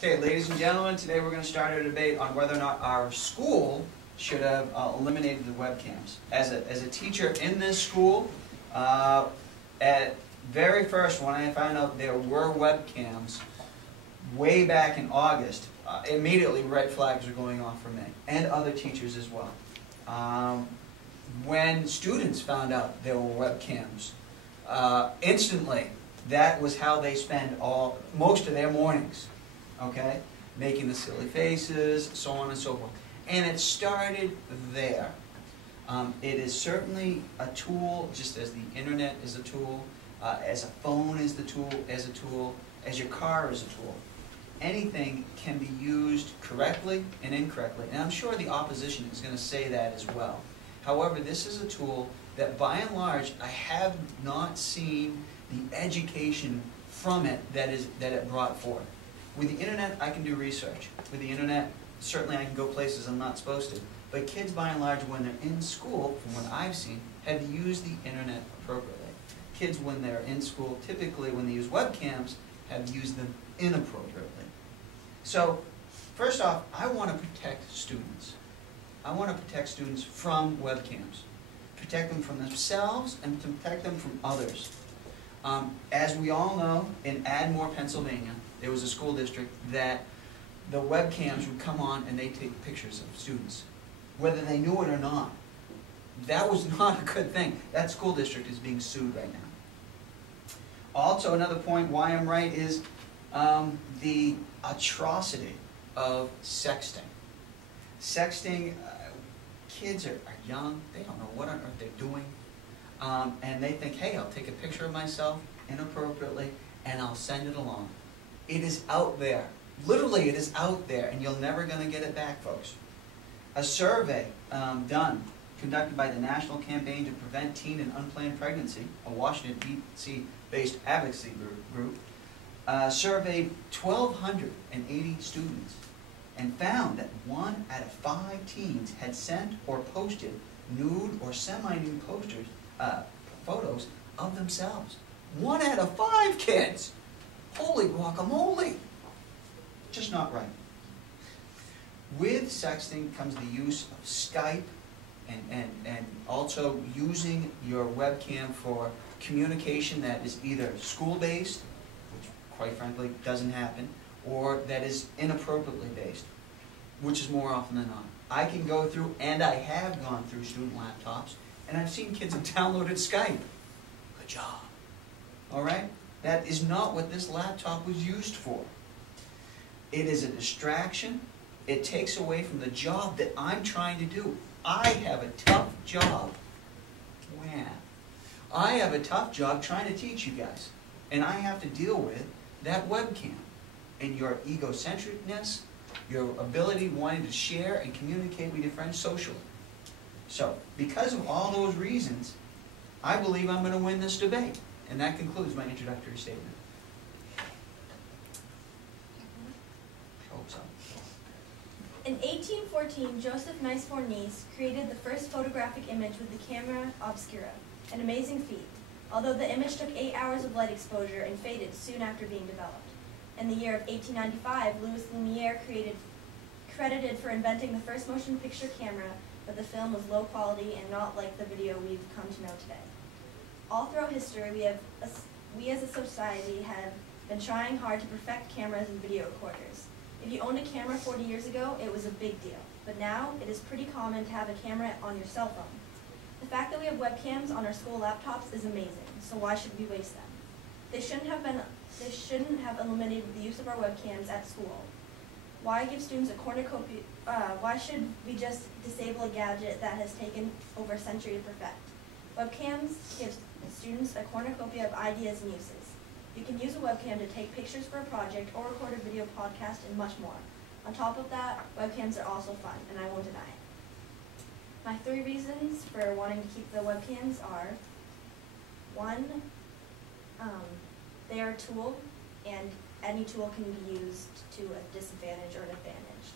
Okay, ladies and gentlemen, today we're going to start a debate on whether or not our school should have eliminated the webcams. As a teacher in this school, at very first when I found out there were webcams, way back in August, immediately red flags were going off for me, and other teachers as well. When students found out there were webcams, instantly, that was how they spend most of their mornings. Okay, making the silly faces, so on and so forth. And it started there. It is certainly a tool, just as the internet is a tool, as a phone is a tool, as your car is a tool. Anything can be used correctly and incorrectly, and I'm sure the opposition is going to say that as well. However, this is a tool that by and large I have not seen the education from it that it brought forth. With the internet, I can do research. With the internet, certainly I can go places I'm not supposed to. But kids, by and large, when they're in school, from what I've seen, have used the internet appropriately. Kids, when they're in school, typically when they use webcams, have used them inappropriately. So, first off, I want to protect students. I want to protect students from webcams. Protect them from themselves and protect them from others. As we all know, in Admore, Pennsylvania, there was a school district that the webcams would come on and they'd take pictures of students, whether they knew it or not. That was not a good thing. That school district is being sued right now. Also, another point why I'm right is the atrocity of sexting. Sexting, kids are young, they don't know what on earth they're doing, and they think, hey, I'll take a picture of myself inappropriately and I'll send it along. It is out there. Literally, it is out there, and you're never going to get it back, folks. A survey conducted by the National Campaign to Prevent Teen and Unplanned Pregnancy, a Washington, D.C.-based advocacy group, surveyed 1,280 students and found that 1 out of 5 teens had sent or posted nude or semi-nude photos of themselves. 1 out of 5 kids! Holy guacamole! Just not right. With sexting comes the use of Skype and also using your webcam for communication that is either school-based, which quite frankly doesn't happen, or that is inappropriately based, which is more often than not. I can go through, and I have gone through student laptops, and I've seen kids have downloaded Skype. Good job. All right? That is not what this laptop was used for. It is a distraction. It takes away from the job that I'm trying to do. I have a tough job. Wow. I have a tough job trying to teach you guys. And I have to deal with that webcam and your egocentricness, your ability wanting to share and communicate with your friends socially. So, because of all those reasons, I believe I'm going to win this debate. And that concludes my introductory statement. I hope so. In 1814, Joseph Nice-Fournier created the first photographic image with the camera obscura, an amazing feat, although the image took 8 hours of light exposure and faded soon after being developed. In the year of 1895, Louis Lumiere credited for inventing the first motion picture camera, but the film was low quality and not like the video we've come to know today. All throughout history, we as a society have been trying hard to perfect cameras and video recorders. If you owned a camera 40 years ago, it was a big deal. But now, it is pretty common to have a camera on your cell phone. The fact that we have webcams on our school laptops is amazing, so why should we waste them? They shouldn't have eliminated the use of our webcams at school. Why give students a cornucopia? Why should we just disable a gadget that has taken over a century to perfect? Webcams give students a cornucopia of ideas and uses. You can use a webcam to take pictures for a project or record a video podcast and much more. On top of that, webcams are also fun, and I won't deny it. My 3 reasons for wanting to keep the webcams are, 1, they are a tool, and any tool can be used to a disadvantage or an advantage.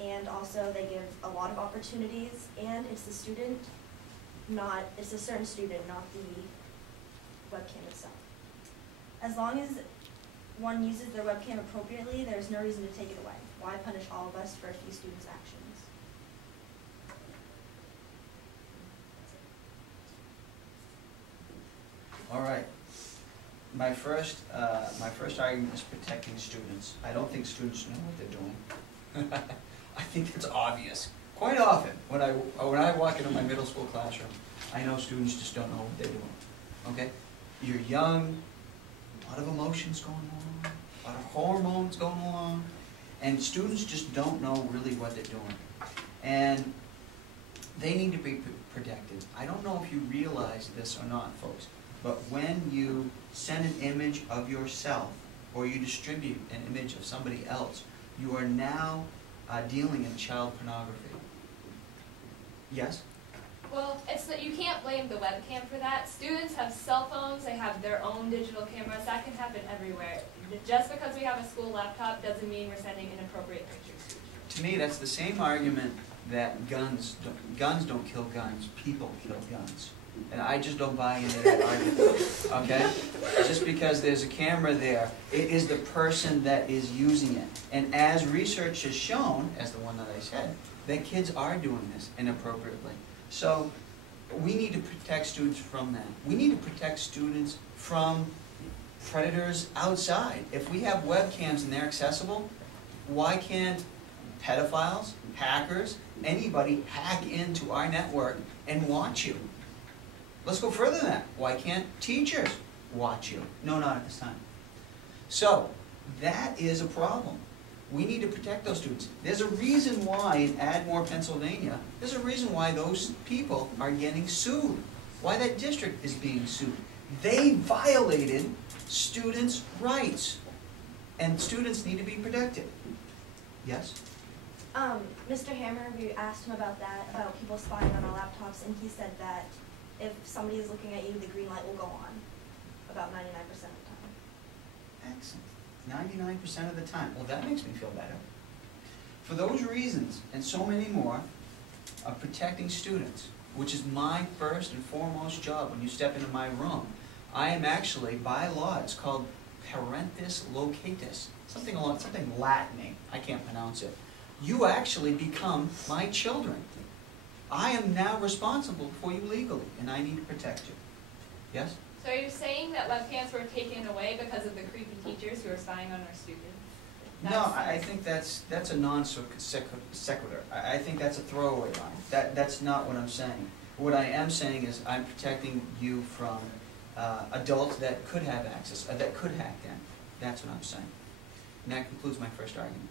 And also, they give a lot of opportunities, and it's the student, it's a certain student, not the webcam itself. As long as one uses their webcam appropriately, there's no reason to take it away. Why punish all of us for a few students' actions? All right. My first argument is protecting students. I don't think students know what they're doing. I think it's obvious. Quite often, when I walk into my middle school classroom, I know students just don't know what they're doing. Okay? You're young, a lot of emotions going on, a lot of hormones going along, and students just don't know really what they're doing. And they need to be protected. I don't know if you realize this or not, folks, but when you send an image of yourself or you distribute an image of somebody else, you are now dealing in child pornography. Yes? Well, it's that you can't blame the webcam for that. Students have cell phones, they have their own digital cameras. That can happen everywhere. Just because we have a school laptop doesn't mean we're sending inappropriate pictures. To me, that's the same argument that guns don't kill guns, people kill guns. And I just don't buy into that argument, okay? Just because there's a camera there, it is the person that is using it. And as research has shown, as the one that I said, that kids are doing this inappropriately. So we need to protect students from that. We need to protect students from predators outside. If we have webcams and they're accessible, why can't pedophiles, hackers, anybody hack into our network and watch you? Let's go further than that. Why can't teachers watch you? No, not at this time. So that is a problem. We need to protect those students. There's a reason why in Ardmore, Pennsylvania, there's a reason why those people are getting sued. Why that district is being sued. They violated students' rights. And students need to be protected. Yes? Mr. Hammer, we asked him about that, about people spying on our laptops, and he said that if somebody is looking at you, the green light will go on about 99% of the time. Excellent. 99% of the time. Well, that makes me feel better. For those reasons, and so many more, of protecting students, which is my first and foremost job when you step into my room, I am actually, by law, it's called parentis locatus, something Latin, I can't pronounce it. You actually become my children. I am now responsible for you legally, and I need to protect you. Yes? So you're saying that webcams were taken away because of the creepy teachers who are spying on our students? No, I think that's a non sequitur. I think that's a throwaway line. That's not what I'm saying. What I am saying is I'm protecting you from adults that could have access, that could hack in. That's what I'm saying. And that concludes my first argument.